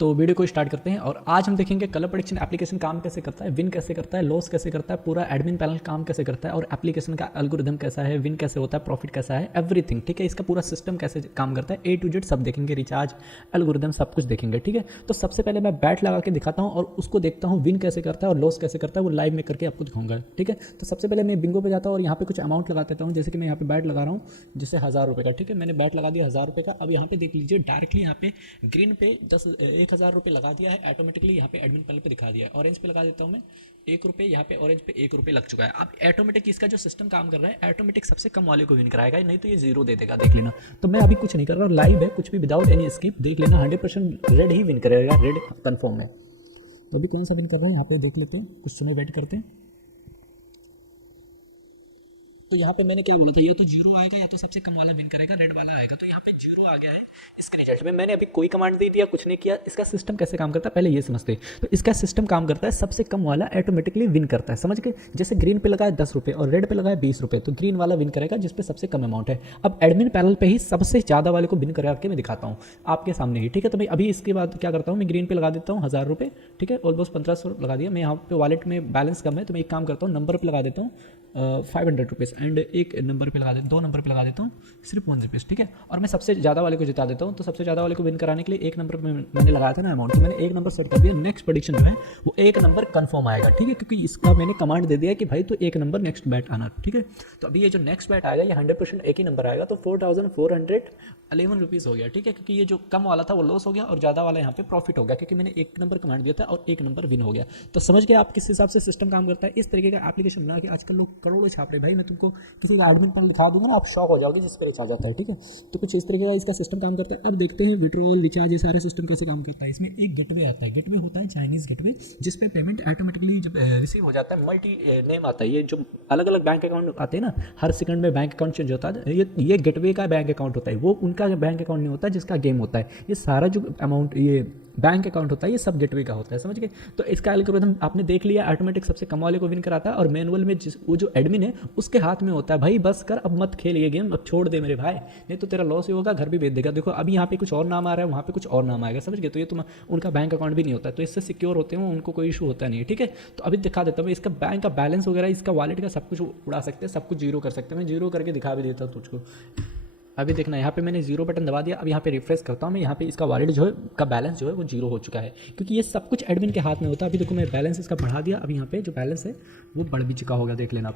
तो वीडियो को स्टार्ट करते हैं और आज हम देखेंगे कलर प्रेडिक्शन एप्लीकेशन काम कैसे करता है, विन कैसे करता है, लॉस कैसे करता है, पूरा एडमिन पैनल काम कैसे करता है और एप्लीकेशन का एल्गोरिदम कैसा है, विन कैसे होता है, प्रॉफिट कैसा है, एवरीथिंग। ठीक है, इसका पूरा सिस्टम कैसे काम करता है, ए टू जेड सब देखेंगे, रिचार्ज एल्गोरिदम सब कुछ देखेंगे। ठीक है, तो सबसे पहले मैं बैट लगा के दिखाता हूँ और उसको देखता हूँ विन कैसे करता है और लॉस कैसे करता है, वो लाइव में करके आपको दिखाऊंगा। ठीक है, तो सबसे पहले मैं बिंगो पे जाता हूँ और यहाँ पे कुछ अमाउंट लगा देता हूँ। जैसे कि मैं यहाँ पे बैट लगा रहा हूँ, जैसे 1000 रुपये का। ठीक है, मैंने बैट लगा दिया 1000 रुपये का। अब यहाँ पे देख लीजिए डायरेक्टली यहाँ पे ग्रीन पे 1000 रुपये लगा दिया है, ऑटोमेटिकली यहाँ पे एडमिन पैनल पे दिखा दिया है। ऑरेंज पे लगा देता हूँ मैं 1 रुपये, यहाँ पे ऑरेंज पे 1 रुपये लग चुका है। अब ऑटोमेटिक इसका जो सिस्टम काम कर रहा है, ऑटोमेटिक सबसे कम वाले को विन कराएगा, नहीं तो ये जीरो दे देगा। देख लेना, तो मैं अभी कुछ नहीं कर रहा, लाइव है, कुछ भी विदाउट एनी स्किप। देख लेना 100% रेड ही विन करेगा, रेड कन्फर्म है। तो अभी कौन सा विन कर रहा है यहाँ पे देख लेते हैं, कुछ समय वेट करते हैं। तो यहाँ पे मैंने क्या बोला था, या तो जीरो आएगा या तो सबसे कम वाला विन करेगा, रेड वाला आएगा। तो यहाँ पे जीरो आ गया है इसके रिजल्ट में। मैंने अभी कोई कमांड नहीं दिया, कुछ नहीं किया। इसका सिस्टम कैसे काम करता है पहले ये समझते हैं। तो इसका सिस्टम काम करता है, सबसे कम वाला ऑटोमेटिकली विन करता है, समझ गए। जैसे ग्रीन पे लगाया 10 रुपये और रेड पे लगाया 20 रुपये, तो ग्रीन वाला विन करेगा जिसपे सबसे कम अमाउंट है। अब एडमिन पैनल पे ही सबसे ज़्यादा वाले को विन करा के मैं दिखाता हूँ आपके सामने ही। ठीक है, तो मैं अभी इसके बाद क्या करता हूँ, मैं ग्रीन पे लगा देता हूँ 1000 रुपये। ठीक है, ऑलमोस्ट 1500 लगा दिया। मैं यहाँ पे वॉलेट में बैलेंस कम है, तो मैं एक काम करता हूँ, नंबर पर लगा देता हूँ 500 रुपीज़ एंड एक नंबर पे लगा देता हूँ, 2 नंबर पे लगा देता हूँ सिर्फ 1 रुपीज़। ठीक है, और मैं सबसे ज़्यादा वाले को जिता देता हूँ। तो सबसे ज़्यादा वाले को विन कराने के लिए एक नंबर पे मैंने लगाया था ना अमाउंट, तो मैंने एक नंबर सेट कर दिया। नेक्स्ट प्रेडिक्शन में वो एक नंबर कंफर्म आएगा। ठीक है, क्योंकि इसका मैंने कमांड दे दिया कि भाई तो एक नंबर नेक्स्ट बैट आना। ठीक है, तो अभी ये जो नेक्स्ट बैट आएगा ये 100% एक ही नंबर आएगा, तो 4411 रुपीज़ हो गया। ठीक है, क्योंकि ये जो कम वाला था वो लॉस हो गया और ज़्यादा वाला यहाँ पे प्रॉफिट हो गया, क्योंकि मैंने एक नंबर कमांड दिया था और एक नंबर विन हो गया। तो समझ गए आप किस हिसाब से सिस्टम काम करता है। इस तरीके का एप्लीकेशन बना के आजकल लोग करोड़ों छाप रहे। भाई मैं तुमको किसी का एडमिन पैनल दिखा दूंगा ना, आप शॉक हो जाओगे जिस पर रिचार्ज आता है। ठीक है, तो कुछ इस तरीके का इसका सिस्टम काम करता है। अब देखते हैं विड्रॉल, रिचार्ज, ये सारे सिस्टम कैसे काम करता है। इसमें एक गेटवे आता है, गेटवे होता है चाइनीज़ गेटवे, जिस पे पेमेंट ऑटोमेटिकली जब रिसीव हो जाता है, मल्टी नेम आता है। ये जो अलग अलग बैंक अकाउंट आते हैं ना, हर सेकंड में बैंक अकाउंट चेंज होता है, ये गेटवे का बैंक अकाउंट होता है। वो उनका बैंक अकाउंट नहीं होता जिसका गेम होता है। ये सारा जो अमाउंट ये बैंक अकाउंट होता है ये सब गेटवे का होता है, समझ गए। तो इसका एल्गोरिथम आपने देख लिया, ऑटोमेटिक सबसे कम वाले को विन कराता है और मैनुअल में वो जो एडमिन है उसके हाथ में होता है, भाई बस कर, अब मत खेल ये गेम, अब छोड़ दे मेरे भाई, नहीं तो तेरा लॉस ही होगा, घर भी बेच देगा। देखो अभी यहाँ पे कुछ और नाम आ रहा है, वहाँ पे कुछ और नाम आएगा, समझ गए। तो ये तुम उनका बैंक अकाउंट भी नहीं होता है, तो इससे सिक्योर होते हैं, उनको कोई इशू होता नहीं है। ठीक है, तो अभी दिखा देता हूँ इसका बैंक का बैलेंस वगैरह, इसका वॉलेट का सब कुछ उड़ा सकते हैं, सब कुछ जीरो कर सकते हैं। मैं जीरो करके दिखा भी देता हूँ तुझको। अभी देखना, यहाँ पे मैंने जीरो बटन दबा दिया। अब यहाँ पे रिफ्रेश करता हूँ मैं, यहाँ पे इसका वॉलेट जो है का बैलेंस जो है वो जीरो हो चुका है, क्योंकि ये सब कुछ एडमिन के हाथ में होता है। अभी देखो मैं बैलेंस इसका बढ़ा दिया, अभी यहाँ पे जो बैलेंस है वो बढ़ भी चुका होगा, देख लेना।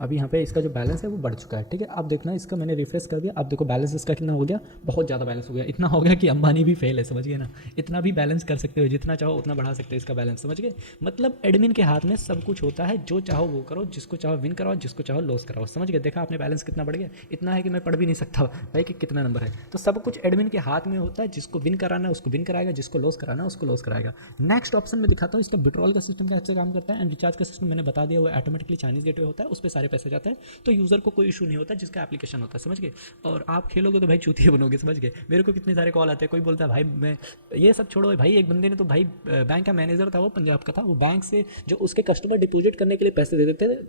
अभी यहाँ पे इसका जो बैलेंस है वो बढ़ चुका है। ठीक है, अब देखना इसका मैंने रिफ्रेश कर दिया, अब देखो बैलेंस इसका कितना हो गया, बहुत ज़्यादा बैलेंस हो गया। इतना हो गया कि अंबानी भी फेल है, समझ गए ना। इतना भी बैलेंस कर सकते हो, जितना चाहो उतना बढ़ा सकते हो इसका बैलेंस, समझ गए। मतलब एडमिन के हाथ में सब कुछ होता है, जो चाहो वो करो, जिसको चाहो विन कराओ, जिसको चाहो लॉस कराओ, समझ गए। देखा आपने बैलेंस कितना बढ़ गया, इतना है कि मैं पढ़ भी नहीं सकता भाई कि कितना नंबर है। तो सब कुछ एडमिन के हाथ में होता है, जिसको विन कराना है उसको विन कराएगा, जिसको लॉस कराना है उसको लॉस कराएगा। नेक्स्ट ऑप्शन में दिखाता हूँ इसका विड्रॉल का सिस्टम कैसे काम करता है एंड रिचार्ज का सिस्टम मैंने बता दिया, वो ऑटोमेटिकली चाइनीज गेटवे होता है, उस पर सारे पैसे जाते हैं, तो यूजर को कोई इशू नहीं होता, जिसका एप्लीकेशन होता है, समझ गए। और आप खेलोगे तो भाई चूतिए बनोगे, समझ गए। मेरे को कितने सारे कॉल आते हैं, कोई बोलता है भाई मैं ये सब छोड़ो भाई, एक बंदे ने तो भाई बैंक का मैनेजर था, वो पंजाब का था, वो बैंक से जो उसके कस्टमर डिपॉजिट करने के लिए पैसे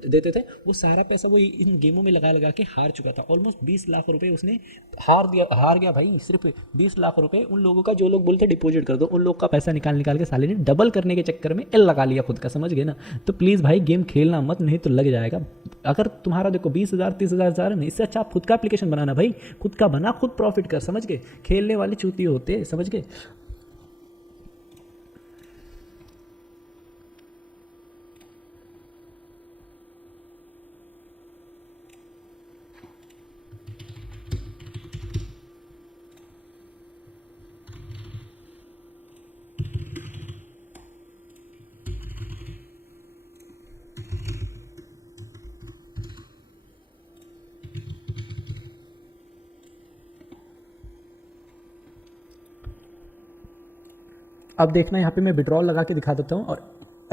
देते थे वो सारा पैसा वो इन गेमों में लगा के हार चुका था। ऑलमोस्ट 20 लाख रुपए उसने हार गया भाई, सिर्फ 20 लाख रुपए उन लोगों का, जो लोग बोलते डिपॉजिट कर दो, उन लोग का पैसा निकाल के साले ने डबल करने के चक्कर में एल लगा लिया खुद का, समझ गए ना। तो प्लीज़ भाई गेम खेलना मत, नहीं तो लग जाएगा। अगर तुम्हारा देखो 20,000 30,000 नहीं, इससे अच्छा आप खुद का एप्लीकेशन बनाना भाई, खुद का बना, खुद प्रॉफिट कर, समझ गए। खेलने वाले चूतिए होते हैं, समझ गए। अब देखना यहाँ पे मैं विड्रॉल लगा के दिखा देता हूँ और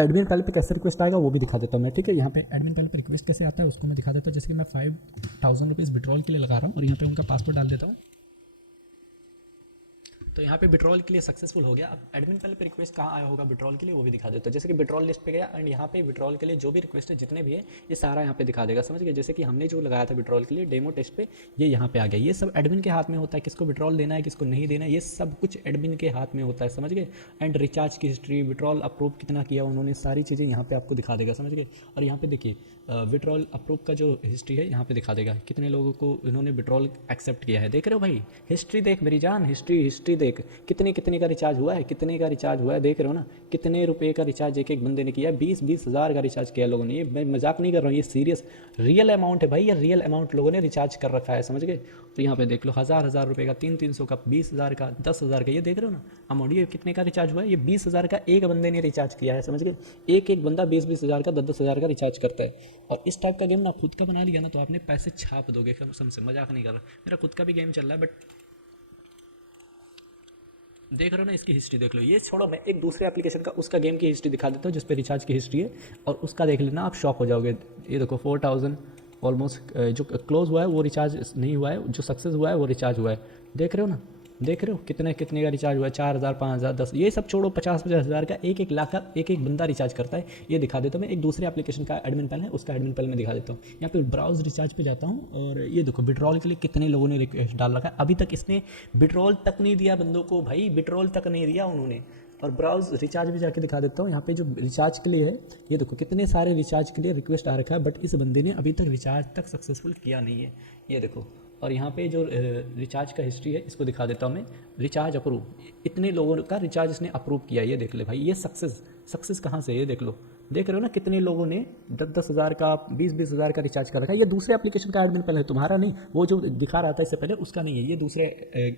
एडमिन पैनल पे कैसे रिक्वेस्ट आएगा वो भी दिखा देता हूँ मैं। ठीक है, यहाँ पे एडमिन पैनल पे रिक्वेस्ट कैसे आता है उसको मैं दिखा देता हूँ। जैसे कि मैं 5000 रुपीज़ विड्रॉल के लिए लगा रहा हूँ और यहाँ पे उनका पासवर्ड डाल देता हूँ। तो यहाँ पे विड्रॉल के लिए सक्सेसफुल हो गया। अब एडमिन पहले पे रिक्वेस्ट कहाँ आया होगा विड्रॉल के लिए वो भी दिखा देता है। जैसे कि विड्रॉल लिस्ट पे गया एंड यहाँ पे विड्रॉल के लिए जो भी रिक्वेस्ट है जितने भी है ये सारा यहाँ पे दिखा देगा, समझ गए। जैसे कि हमने जो लगाया था विड्रॉल के लिए डेमो टेस्ट पे, ये यहाँ पे आ गया। ये सब एडमिन के हाथ में होता है, किसको विड्रॉल देना है किसको नहीं देना है, ये सब कुछ एडमिन के हाथ में होता है, समझ गए। एंड रिचार्ज की हिस्ट्री, विड्रॉल अप्रूव कितना किया उन्होंने, सारी चीज़ें यहाँ पे आपको दिखा देगा, समझ गए। और यहाँ पे देखिए विड्रॉल अप्रूव का जो हिस्ट्री है यहाँ पे दिखा देगा, कितने लोगों को इन्होंने विड्रॉल एक्सेप्ट किया है। देख रहे हो भाई, हिस्ट्री देख मेरी जान, हिस्ट्री देख, कितने का रिचार्ज हुआ है, कितने का रिचार्ज हुआ है, देख रहे हो ना, कितने रुपए का रिचार्ज एक एक बंदे ने किया है। 20-20 हज़ार का रिचार्ज किया लोगों ने। ये मैं मजाक नहीं कर रहा हूँ, ये सीरियस रियल अमाउंट है भाई, ये रियल अमाउंट लोगों ने रिचार्ज कर रखा है, समझ गए। तो यहाँ पे देख लो 1000 रुपये का, 300 का, 20,000 का, 10,000 का, ये देख रहे हो ना अमाउंट। ये कितने का रिचार्ज हुआ है, ये 20,000 का एक बंदे ने रिचार्ज किया है, समझ गए। एक एक बंदा 20-20 हज़ार का, 10-10 हज़ार का रिचार्ज करता है। और इस टाइप का गेम ना खुद का बना लिया ना तो आपने पैसे छाप दोगे कसम से, मजाक नहीं कर रहा। मेरा खुद का भी गेम चल रहा है बट देख रहे हो ना, इसकी हिस्ट्री देख लो। ये छोड़ो, मैं एक दूसरे एप्लीकेशन का उसका गेम की हिस्ट्री दिखा देता हूँ जिस पे रिचार्ज की हिस्ट्री है, और उसका देख लेना, आप शॉक हो जाओगे। ये देखो 4000 ऑलमोस्ट जो क्लोज हुआ है वो रिचार्ज नहीं हुआ है, जो सक्सेस हुआ है वो रिचार्ज हुआ है। देख रहे हो ना, देख रहे हो कितने कितने का रिचार्ज हुआ है, 4000, 5000, 10, ये सब छोड़ो, 50-50 हज़ार का, एक लाख का एक बंदा रिचार्ज करता है। ये दिखा देता हूँ मैं, एक दूसरे एप्लीकेशन का एडमिन पैनल है, उसका एडमिन पैनल में दिखा देता हूँ। यहाँ पे ब्राउज रिचार्ज पे जाता हूँ और ये देखो विड्रॉल के लिए कितने लोगों ने रिक्वेस्ट डाल रखा है। अभी तक इसने विड्रॉल तक नहीं दिया बंदों को भाई, विड्रॉल तक नहीं दिया उन्होंने। और ब्राउज रिचार्ज भी जाके दिखा देता हूँ। यहाँ पे जो रिचार्ज के लिए है, ये देखो कितने सारे रिचार्ज के लिए रिक्वेस्ट आ रखा है, बट इस बंदे ने अभी तक रिचार्ज तक सक्सेसफुल किया नहीं है, ये देखो। और यहाँ पे जो रिचार्ज का हिस्ट्री है इसको दिखा देता हूँ मैं, रिचार्ज अप्रूव, इतने लोगों का रिचार्ज इसने अप्रूव किया, ये देख ले भाई। ये सक्सेस कहाँ से है, ये देख लो। देख रहे हो ना कितने लोगों ने 10-10 हज़ार का, 20-20 हज़ार का रिचार्ज कर रखा है। ये दूसरे एप्लीकेशन का एडमिन पैनल है, तुम्हारा नहीं। वो जो दिखा रहा था इससे पहले उसका नहीं है, ये दूसरे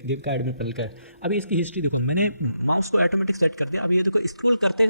गेम का एडमिन पैनल का है। अभी इसकी हिस्ट्री देखो, मैंने माउस को ऑटोमेटिक सेट कर दिया। अब ये देखो स्क्रॉल करते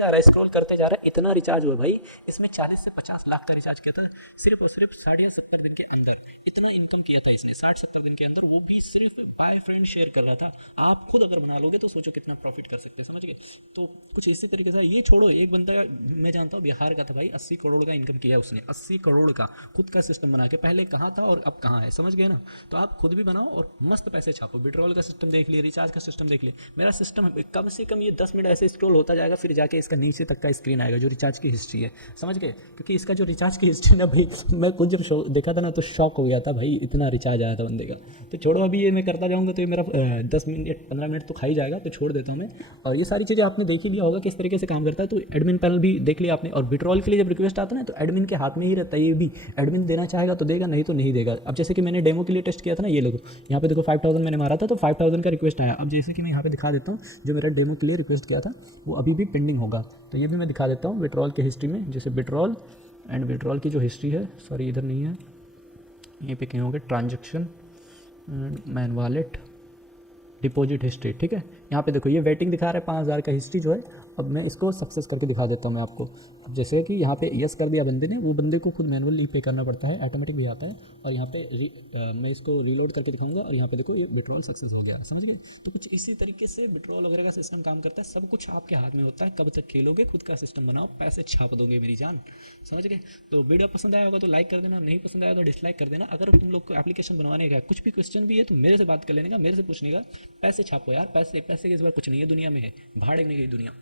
जा रहा है, इतना रिचार्ज हुआ भाई। इसमें 40 से 50 लाख का रिचार्ज किया था सिर्फ और सिर्फ 70 दिन के अंदर। इतना इनकम किया था इसने 60-70 दिन के अंदर, वो भी सिर्फ बाय फ्रेंड शेयर कर रहा था। आप खुद अगर बना लोगे तो सोचो कितना प्रॉफिट कर सकते हैं, समझ गए। तो कुछ इसी तरीके से। ये छोड़ो, एक बंदा मैं जानता हूँ बिहार का था भाई, 80 करोड़ का इनकम किया उसने, 80 करोड़ का खुद का सिस्टम बना के। पहले कहाँ था और अब कहाँ है, समझ गए ना। तो आप खुद भी बनाओ और मस्त पैसे छापो। विड्रॉल का सिस्टम देख लिए, रिचार्ज का सिस्टम देख लिए। मेरा सिस्टम कम से कम ये 10 मिनट ऐसे स्क्रॉल होता जाएगा, फिर जाके इसका नीचे तक का स्क्रीन आएगा जो रिचार्ज की हिस्ट्री है, समझ गए। क्योंकि इसका जो रिचार्ज की हिस्ट्री ना भाई, मैं खुद जब देखा था ना तो शॉक हो गया था भाई, इतना रिचार्ज आया था बंदे का। तो छोड़ो, अभी ये मैं करता जाऊँगा तो ये मेरा 10 मिनट 15 मिनट तो खा ही जाएगा, तो छोड़ देता हूँ मैं। और ये सारी चीज़ें आपने देख ही लिया होगा किस तरीके से काम करता है, तो एडमिन पैनल भी देख लिया आपने। और विड्रॉल के लिए जब रिक्वेस्ट आता है ना तो एडमिन के हाथ में ही रहता है, ये भी एडमिन देना चाहेगा तो देगा, नहीं तो नहीं देगा। अब जैसे कि मैंने डेमो के लिए टेस्ट किया था ना, ये लोगो यहाँ पे देखो 5000 मैंने मारा था तो 5000 का रिक्वेस्ट आया। अब जैसे कि मैं यहाँ पे दिखा देता हूँ, जो मेरा डेमो के लिए रिक्वेस्ट किया था वो अभी भी पेंडिंग होगा, तो ये भी मैं दिखा देता हूँ विड्रॉल की हिस्ट्री में। जैसे विड्रॉल एंड विड्रॉल की जो हिस्ट्री है, सॉरी इधर नहीं है, ये पे कहीं होगा transaction, man wallet, deposit history, ठीक है। यहाँ पे देखो ये वेटिंग दिखा रहा है 5000 का हिस्ट्री जो है। अब मैं इसको सक्सेस करके दिखा देता हूँ मैं आपको। अब जैसे कि यहाँ पे यस कर दिया बंदे ने, वो बंदे को खुद मैनुअली पे करना पड़ता है, ऑटोमेटिक भी आता है। और यहाँ पे मैं इसको रीलोड करके दिखाऊंगा और यहाँ पे देखो ये विड्रॉल सक्सेस हो गया, समझ गए। तो कुछ इसी तरीके से विड्रॉल वगैरह का सिस्टम काम करता है। सब कुछ आपके हाथ में होता है, कब तक खेलोगे, खुद का सिस्टम बनाओ, पैसे छाप दोगे मेरी जान, समझ गए। तो वीडियो पसंद आया होगा तो लाइक कर देना, नहीं पसंद आया तो डिसलाइक कर देना। अगर तुम लोग को एप्लीकेशन बनवाने का कुछ भी क्वेश्चन भी है तो मेरे से बात कर लेने का, मेरे से पूछने का। पैसे छापो यार, पैसे के इस बार कुछ नहीं है दुनिया में, है भाड़ में गई दुनिया।